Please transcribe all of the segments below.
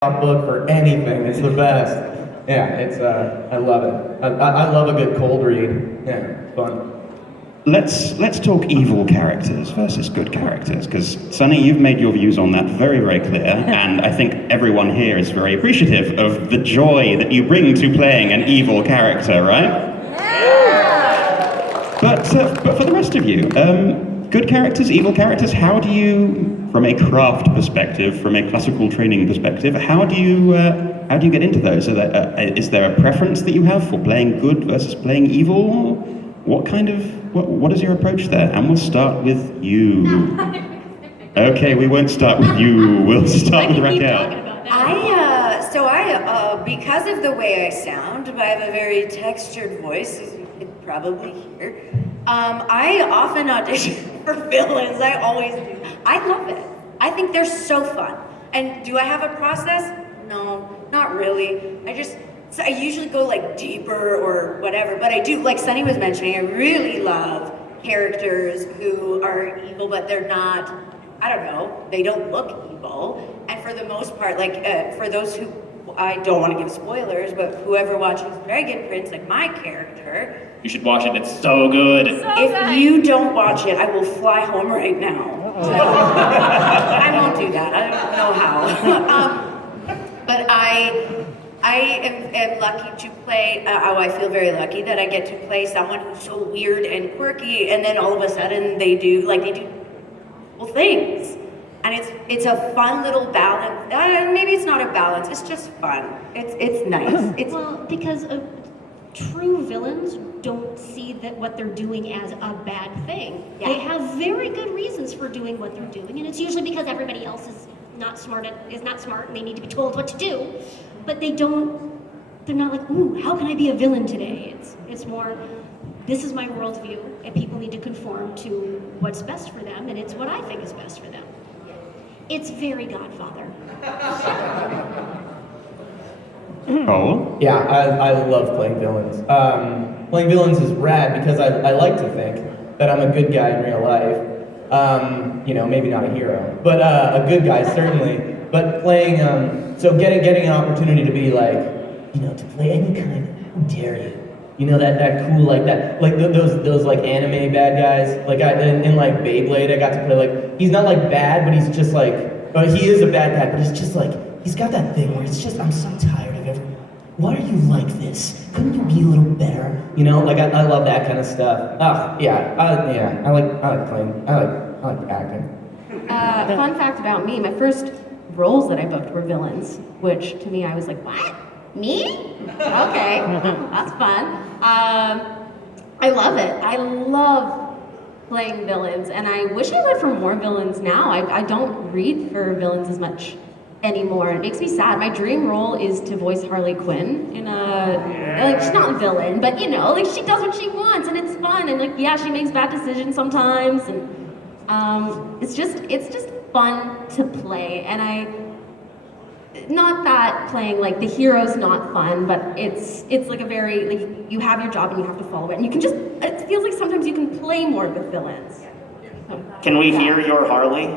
book for anything. It's the best. Yeah, I love it. I love a good cold read. Yeah, it's fun. Let's talk evil characters versus good characters, because Sunny, you've made your views on that very, very clear, and I think everyone here is very appreciative of the joy that you bring to playing an evil character, right? Yeah! But for the rest of you, good characters, evil characters, how do you, from a craft perspective, from a classical training perspective, how do you get into those? Is there a preference that you have for playing good versus playing evil? What is your approach there? And we'll start with you. Okay, we won't start with you. We'll start with Raquel. Because of the way I sound, I have a very textured voice, as you can probably hear. I often audition for villains. I always do. I love it. I think they're so fun. And do I have a process? No, not really. I usually go like deeper or whatever, but I do, like Sunny was mentioning, I really love characters who are evil, but they're not, I don't know, they don't look evil. And for the most part, for those who, I don't want to give spoilers, but whoever watches Dragon Prince, like my character. You should watch it, it's so good. If you don't watch it, I will fly home right now. I won't do that, I don't know how. But I am lucky to play, I feel very lucky that I get to play someone who's so weird and quirky, and then all of a sudden they do things. And it's a fun little balance. Maybe it's not a balance, it's just fun. It's nice. Because true villains don't see that what they're doing as a bad thing. Yeah. They have very good reasons for doing what they're doing, and it's usually because everybody else is not smart and they need to be told what to do. But they're not like, ooh, how can I be a villain today? It's more, this is my worldview, and people need to conform to what's best for them, and it's what I think is best for them. It's very Godfather. Oh? Yeah, I love playing villains. Playing villains is rad because I like to think that I'm a good guy in real life. Maybe not a hero, but a good guy certainly. But playing, getting an opportunity to be like, to play any kind of, how dare you? That cool, those like anime bad guys. Like in like Beyblade, I got to play he's not like bad, but he's just like, he is a bad guy, but he's just like, he's got that thing where it's just, I'm so tired of everyone. Why are you like this? Couldn't you be a little better? I love that kind of stuff. I like playing, I like acting. Fun fact about me, my first roles that I booked were villains, which to me I was like, what? Me? Okay, that's fun. I love it. I love playing villains, and I wish I read for more villains now. I don't read for villains as much anymore. It makes me sad. My dream role is to voice Harley Quinn in she's not a villain, but she does what she wants, and it's fun, and she makes bad decisions sometimes, and it's just fun to play. And not that playing the hero's not fun, but it's like a very, you have your job and you have to follow it, and it feels like sometimes you can play more with villains. Can we hear your Harley?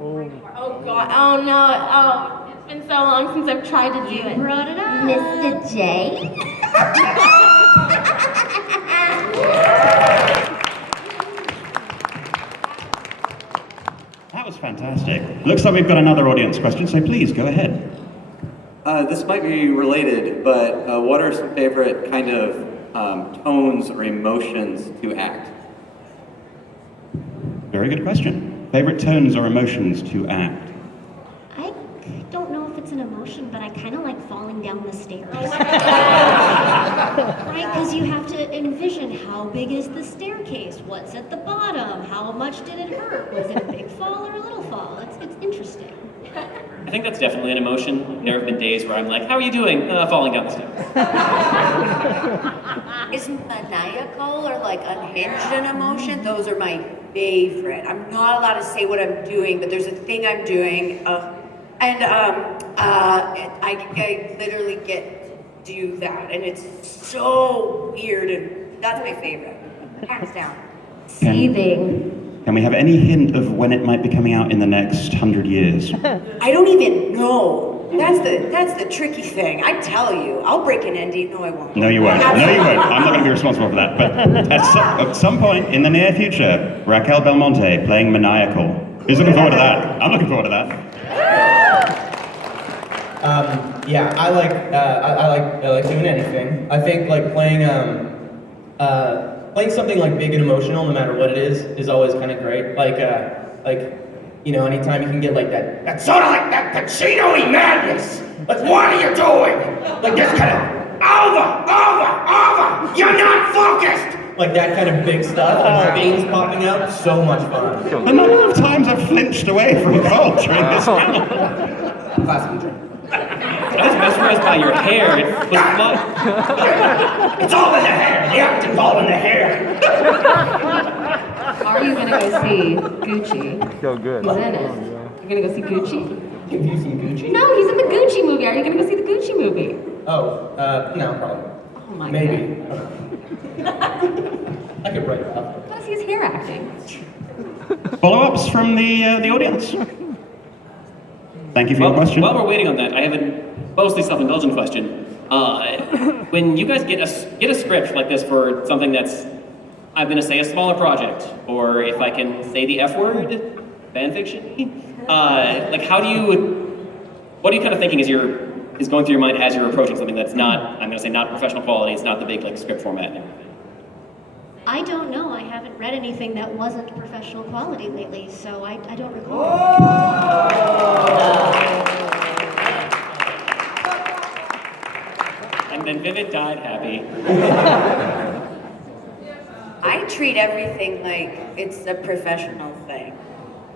Oh God, oh no, it's been so long since I've tried to do it. Brought it up. Mr. J? That was fantastic. Looks like we've got another audience question, so please go ahead. This might be related, but what are some favorite kind of tones or emotions to act? Very good question. Favorite tones or emotions to act? I don't know if it's an emotion, but I kind of like falling down the stairs. Right? Because you have to envision how big is the staircase? What's at the bottom? How much did it hurt? Was it a big fall or a little fall? It's interesting. I think that's definitely an emotion. There have been days where I'm like, how are you doing? Falling down the stairs. Is maniacal or unhinged an emotion? Those are my favorite. I'm not allowed to say what I'm doing, but there's a thing I'm doing, I literally get to do that, and it's so weird, and that's my favorite, hands down. Seething. Can we have any hint of when it might be coming out in the next 100 years? I don't even know. That's the tricky thing. I tell you, I'll break an ND. No, I won't. No, you won't. No, you won't. I'm not going to be responsible for that. But at some point in the near future, Raquel Belmonte playing Maniacal. Who's looking forward to that? I'm looking forward to that. Yeah, I like doing anything. I think like playing something like big and emotional, no matter what it is always kind of great. Like you know, anytime you can get like that sort of like that Pacino-y madness. Like, what are you doing? Like this kind of over, you're not focused. Like that kind of big stuff, and veins popping out, so much fun. The number of times I've flinched away from Cole during this round. Classic drink. I was mesmerized by your hair. It was fun. It's all in the hair. The acting's all in the hair. Are you gonna go see Gucci? So good. He's in it. You're gonna go see Gucci? Have you seen Gucci? No, he's in the Gucci movie. Are you gonna go see the Gucci movie? Oh, no, probably. Oh my Maybe. god. I could write it up. Plus he's hair acting. Follow-ups from the audience. Thank you for your question. While we're waiting on that, I have a mostly self-indulgent question. When you guys get a script like this for something that's, I'm going to say a smaller project, or if I can say the F word, fanfiction, like what are you kind of thinking is going through your mind as you're approaching something that's not, I'm going to say not professional quality, it's not the big like script format and everything? I don't know. I haven't read anything that wasn't professional quality lately, so I don't recall. And then Vivid died happy. I treat everything like it's a professional thing,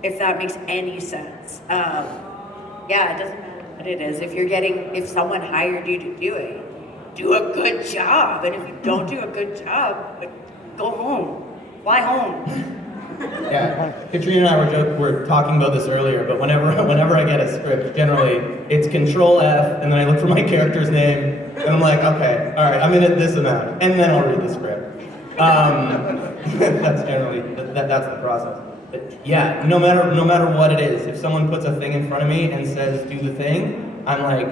if that makes any sense. Yeah, it doesn't matter what it is. If someone hired you to do it, do a good job. And if you don't do a good job, go home. Fly home. Yeah, Katrina and I were talking about this earlier, but whenever I get a script, generally it's Control F, and then I look for my character's name, and I'm like, okay, all right, I'm in it this amount, and then I'll read the script. That's generally that's the process. But yeah, no matter what it is, if someone puts a thing in front of me and says do the thing, I'm like,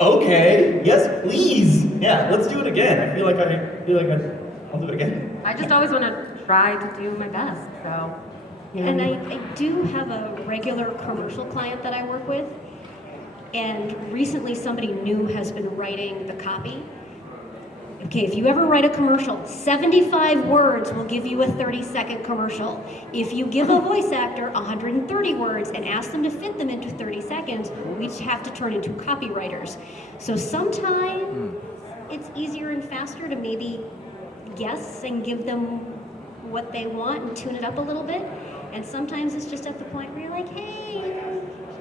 okay, yes, please, yeah, let's do it again. I feel like I'll do it again. I just always want to try to do my best, so. And I do have a regular commercial client that I work with, and recently somebody new has been writing the copy. Okay, if you ever write a commercial, 75 words will give you a 30-second commercial. If you give a voice actor 130 words and ask them to fit them into 30 seconds, we have to turn into copywriters. So sometimes it's easier and faster to maybe guess and give them what they want and tune it up a little bit. And sometimes it's just at the point where you're like, hey,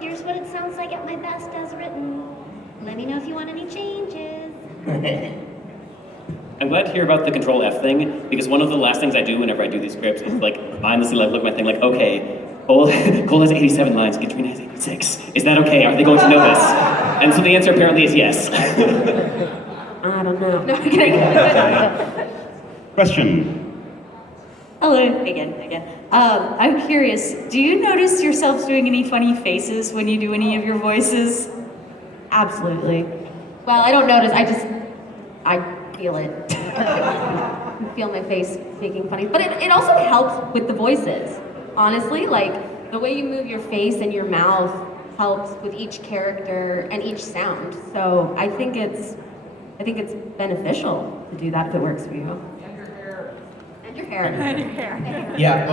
here's what it sounds like at my best as written. Let me know if you want any changes. I'm glad to hear about the Control F thing, because one of the last things I do whenever I do these scripts is like, honestly, like look at my thing like, okay, Cole has 87 lines, Katrina has 86. Is that okay? Are they going to know this? And so the answer apparently is yes. I don't know. No, I'm kidding. Question. Hello again. I'm curious, do you notice yourselves doing any funny faces when you do any of your voices? Absolutely. Well, I don't notice, I feel it. I feel my face making funny. But it also helps with the voices. Honestly, like the way you move your face and your mouth helps with each character and each sound. So I think it's beneficial to do that if it works for you. And your hair. Yeah,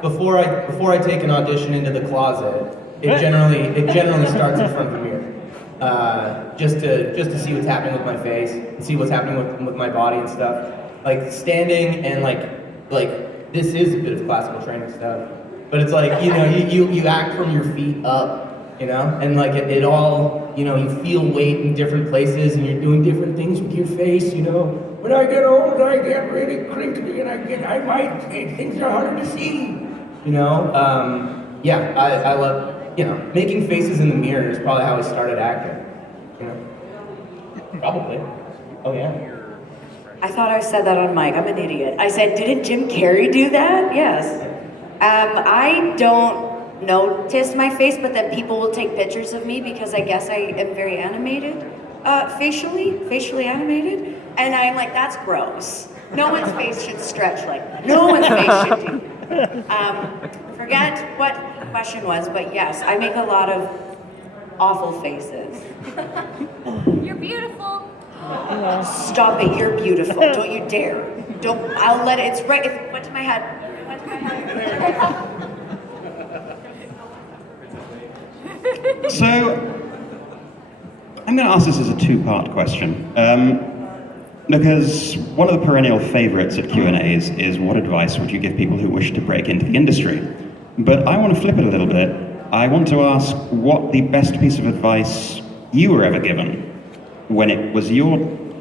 before I take an audition into the closet, it generally starts in front of the mirror. Just to see what's happening with my face, and see what's happening with my body and stuff. Like standing and like this is a bit of classical training stuff, but it's like you act from your feet up, and like it all you feel weight in different places, and you're doing different things with your face. When I get old, I get really crinkly, and things are harder to see. Yeah, I love. Making faces in the mirror is probably how I started acting. Probably. Oh yeah. I thought I said that on mic. I'm an idiot. I said, didn't Jim Carrey do that? Yes. I don't notice my face, but then people will take pictures of me because I guess I am very animated, facially animated, and I'm like, that's gross. No one's face should stretch like that. No one's face should do that. Forget what the question was, but yes, I make a lot of awful faces. You're beautiful. Stop it, you're beautiful. Don't you dare. Don't, I'll let it, it's right, if it went to my head. It went to my head. So, I'm going to ask this as a two-part question. Because one of the perennial favorites at Q&As is what advice would you give people who wish to break into the industry? But I want to flip it a little bit. I want to ask what the best piece of advice you were ever given when it was your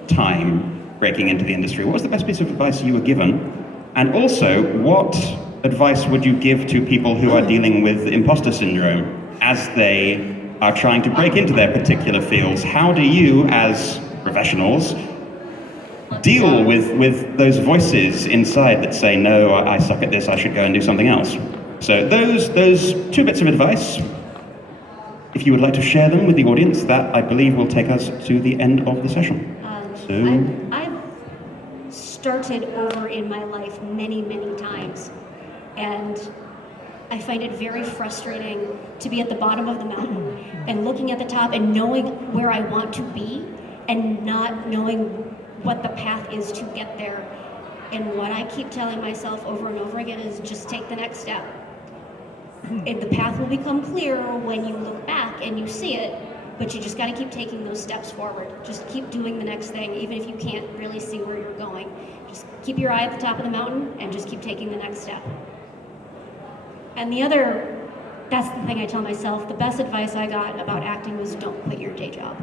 time breaking into the industry. What was the best piece of advice you were given? And also, what advice would you give to people who are dealing with imposter syndrome as they are trying to break into their particular fields? How do you, as professionals, deal with those voices inside that say, no, I suck at this, I should go and do something else? So those two bits of advice, if you would like to share them with the audience, that I believe will take us to the end of the session. I've started over in my life many, many times, and I find it very frustrating to be at the bottom of the mountain and looking at the top and knowing where I want to be and not knowing what the path is to get there. And what I keep telling myself over and over again is just take the next step. And the path will become clearer when you look back and you see it, but you just got to keep taking those steps forward. Just keep doing the next thing, even if you can't really see where you're going. Just keep your eye at the top of the mountain and just keep taking the next step. And that's the thing I tell myself, the best advice I got about acting was don't quit your day job.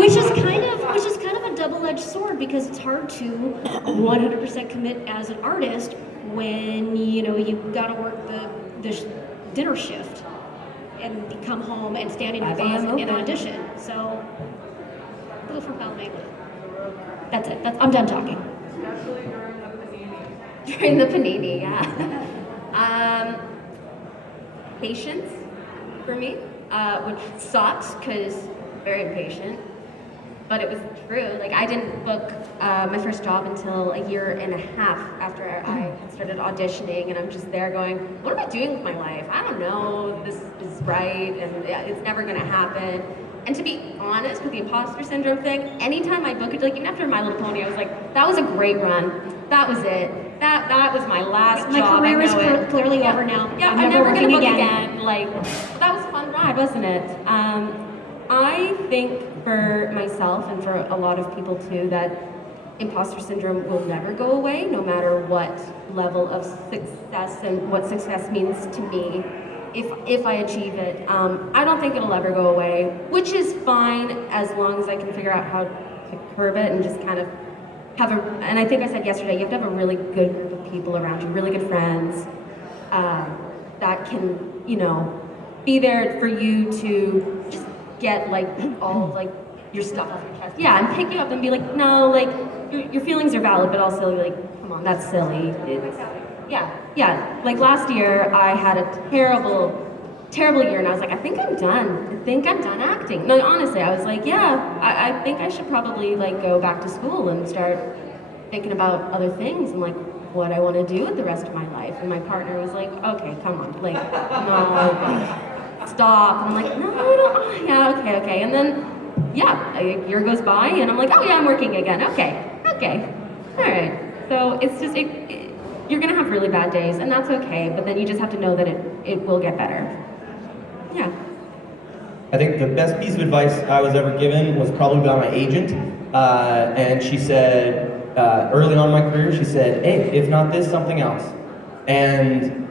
Which is kind of a double-edged sword, because it's hard to 100% commit as an artist when you've got to work the dinner shift and come home and stand in your face and audition. So, go for Palme. That's it. I'm done talking. During the panini, yeah. Patience for me, which sucks because I'm very impatient, but it was true. Like, I didn't book my first job until a year and a half after I had started auditioning, and I'm just there going, what am I doing with my life? I don't know if this is right, and it's never gonna happen. And to be honest with the imposter syndrome thing, anytime I book it, like even after My Little Pony, I was like, that was a great run. That was it. That was my last my job. My career is clearly over now. Yeah, I'm never gonna book again. Like, that was a fun ride, wasn't it? I think for myself and for a lot of people too, that imposter syndrome will never go away, no matter what level of success and what success means to me. If I achieve it, I don't think it'll ever go away, which is fine as long as I can figure out how to curb it and just kind of and I think I said yesterday, you have to have a really good group of people around you, really good friends, that can, be there for you to just get all your stuff off your chest. Yeah, and pick you up and be like, no, your feelings are valid, but also come on, that's silly. Yeah. Like last year, I had a terrible year, and I was like, I think I'm done acting. No, honestly, I was like, yeah, I think I should probably go back to school and start thinking about other things and what I want to do with the rest of my life. And my partner was like, okay, come on, no, stop. And I'm like, no, I don't, yeah, okay. And then, yeah, a year goes by, and I'm like, oh yeah, I'm working again. Okay, all right. So it's just, you're gonna have really bad days, and that's okay, but then you just have to know that it will get better. Yeah. I think the best piece of advice I was ever given was probably by my agent, and she said, early on in my career, she said, hey, if not this, something else. And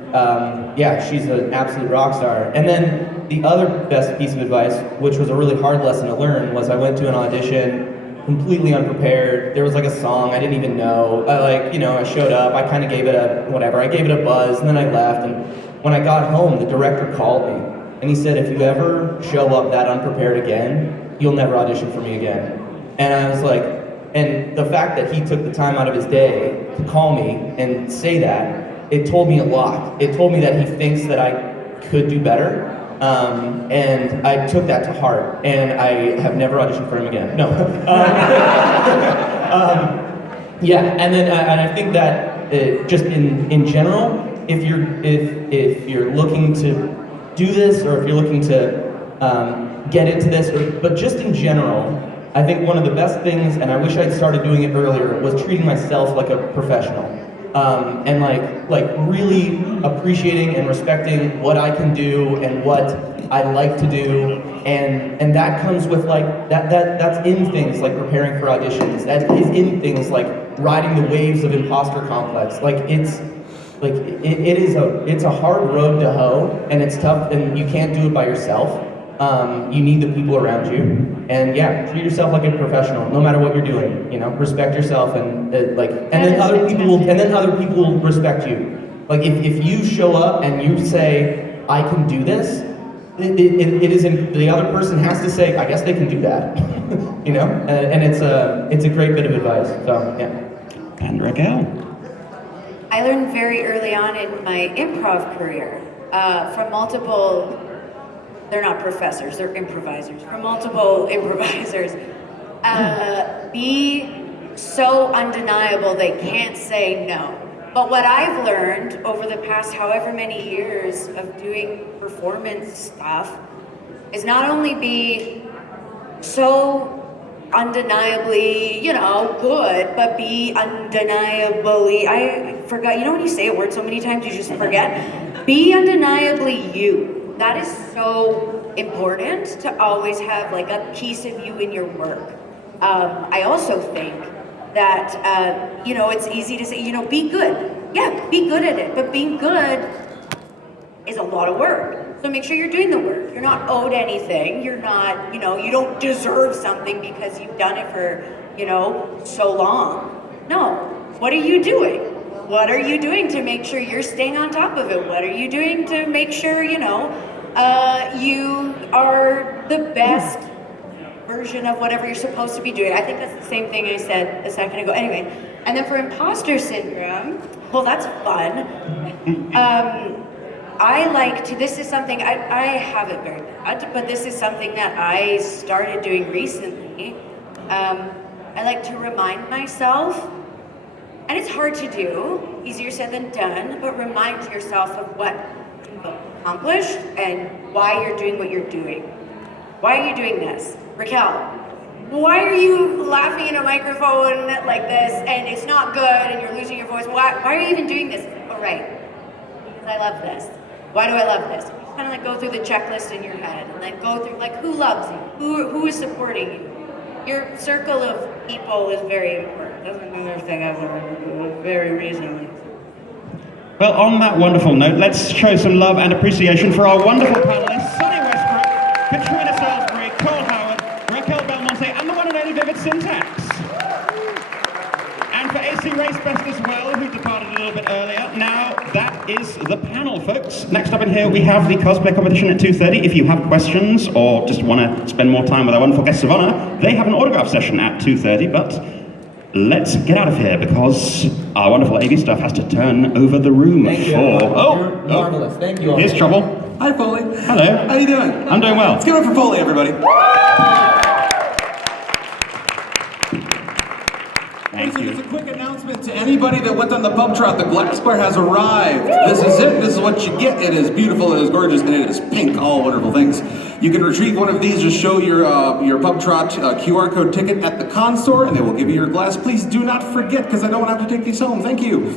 yeah, she's an absolute rock star. And then the other best piece of advice, which was a really hard lesson to learn, was I went to an audition completely unprepared. There was a song I didn't even know. I showed up, I kind of gave it a buzz, and then I left. And when I got home, the director called me, and he said, if you ever show up that unprepared again, you'll never audition for me again. And I was like, and the fact that he took the time out of his day to call me and say that it told me a lot. It told me that he thinks that I could do better, and I took that to heart, and I have never auditioned for him again. No. Yeah, and then and I think that just in general, if you're looking to do this, or if you're looking to get into this, but just in general, I think one of the best things, and I wish I'd started doing it earlier, was treating myself like a professional, and like really appreciating and respecting what I can do and what I like to do, and that comes with like that's in things like preparing for auditions. That is in things like riding the waves of imposter complex. Like it's a hard road to hoe, and it's tough, and you can't do it by yourself. You need the people around you, and yeah, treat yourself like a professional, no matter what you're doing. You know, respect yourself, and then other people will respect you. Like if you show up and you say, "I can do this," it isn't the other person has to say, "I guess they can do that." You know, and it's a great bit of advice. So yeah. And Raquel. I learned very early on in my improv career from multiple, they're not professors, they're improvisers, from multiple improvisers. Be so undeniable they can't say no. But what I've learned over the past however many years of doing performance stuff is not only be so undeniably, good, but be undeniably, I forgot, when you say a word so many times, you just forget. Be undeniably you. That is so important to always have like a piece of you in your work. I also think that, it's easy to say, be good. Yeah, be good at it, but being good is a lot of work. So make sure you're doing the work. You're not owed anything. You're not, you don't deserve something because you've done it for, so long. No. What are you doing? What are you doing to make sure you're staying on top of it? What are you doing to make sure, you are the best version of whatever you're supposed to be doing? I think that's the same thing I said a second ago. Anyway, and then for imposter syndrome, well, that's fun. I like to, this is something, I have it very bad, but this is something that I started doing recently. I like to remind myself, and it's hard to do, easier said than done, but remind yourself of what you've accomplished and why you're doing what you're doing. Why are you doing this? Raquel, why are you laughing in a microphone like this and it's not good and you're losing your voice? Why are you even doing this? Oh, right, because I love this. Why do I love this? You kind of like go through the checklist in your head and then go through like who loves you, who is supporting you. Your circle of people is very important. That's another thing I've learned very recently. Well, on that wonderful note, let's show some love and appreciation for our wonderful panelists, Sonny Westbrook, Katrina Salisbury, Cole Howard, Raquel Belmonte, and the one and only Vivid Syntax. And for AC Race Best as well, who departed a little bit earlier. Now, that is the panel, folks. Next up in here, we have the cosplay competition at 2:30. If you have questions or just want to spend more time with our wonderful guests of honor, they have an autograph session at 2:30, but let's get out of here because our wonderful AV staff has to turn over the room Thank you. You're marvelous. Thank you all. Here's trouble. Hi, Foley. Hello. How you doing? I'm doing well. Let's give it up for Foley, everybody. Thank you. Just a quick announcement to anybody that went on the pub trot. The glassware has arrived. This is it. This is what you get. It is beautiful. It is gorgeous, and it is pink. All wonderful things. You can retrieve one of these. Just show your pub trot QR code ticket at the con store, and they will give you your glass. Please do not forget, because I don't want to have to take these home. Thank you.